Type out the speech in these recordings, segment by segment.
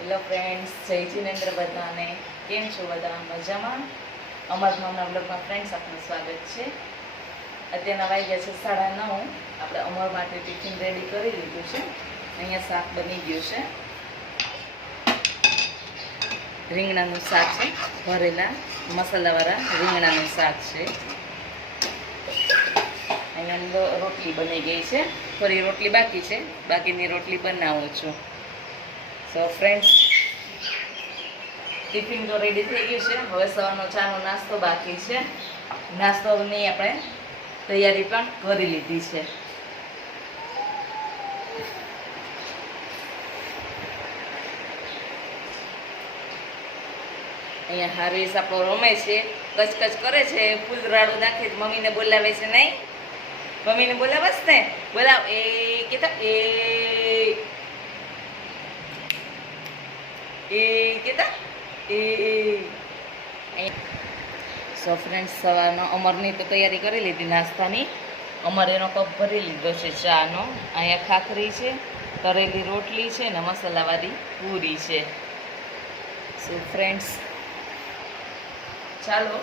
Hello friends, જય જિનેન્દ્ર બધાને. કેમ છો બધા? મજામાં? અમારા ગામના બ્લોગમાં ફ્રેન્ડ્સ આપનું સ્વાગત છે. અત્યારના વાગ્યા છે 9:30. આપણે અમર માટે ટિફિન રેડી કરી લીધું છે. અહીંયા શાક બની ગયું છે. રીંગણાનું શાક છે, ભરેલા મસાલાવાળા રીંગણાનું શાક છે. અહીંયા રોટલી બની ગઈ છે. થોડી રોટલી બાકી છે, બાકીની રોટલી બનાવું છું. સો ફ્રેન્ડ્સ, ટિફિન તો રેડી થઈ ગયું છે. હવે સવારનો ચાનો નાસ્તો બાકી છે. નાસ્તોની આપણે તૈયારી પણ કરી લીધી છે. અહીંયા હારીસ આપણો રમે છે, કચકચ કરે છે, ફૂલ રાડું નાખે છે. મમ્મીને બોલાવે છે નહીં? મમ્મીને બોલાવસ ને? બોલાવ. એ કેતા કેતા સો ફ્રેન્ડ્સ, સવારનો અમરની તો તૈયારી કરી લીધી નાસ્તાની. અમર એનો કપ ભરી લીધો છે ચાનો. અહીંયા ખાખરી છે, તરેલી રોટલી છે ને મસાલાવાળી પૂરી છે. સો ફ્રેન્ડ્સ, ચાલો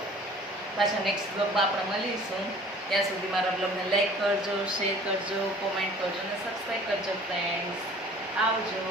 પાછા નેક્સ્ટ બ્લોગમાં આપણે મળીશું. ત્યાં સુધી મારા બ્લોગને લાઈક કરજો, શેર કરજો, કોમેન્ટ કરજો અને સબસ્ક્રાઈબ કરજો ફ્રેન્ડ્સ. આવજો.